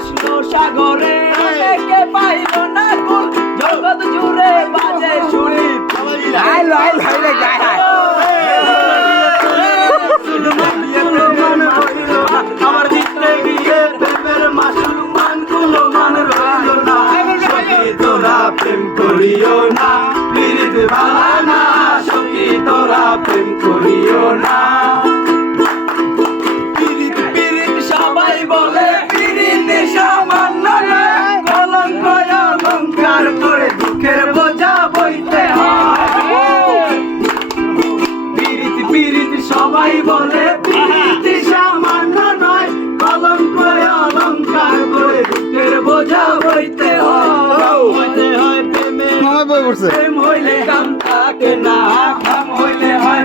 ভাসলো সাগরে অনেকে পাইল না কুল জগৎ জুড়ে বাজে শুনি আমার দিতে গিয়ে প্রেমের মাসুল মান কোনো মান রইল না সখী তোরা প্রেম করিও না পীড়িত ভালা না সখী তোরা প্রেম করিও না পীড়িত পীড়িত সবাই বলে পীড়িত সামান্য না কলঙ্ক অলঙ্কার করে দুঃখের বোঝা বইতে হয় পীড়িত পীড়িত সবাই বলে পীড়িত সামান্য নয় কলঙ্ক অলঙ্কার করে দুঃখের বোঝা বইতে হয় প্রেম হইলে কাম থাকে না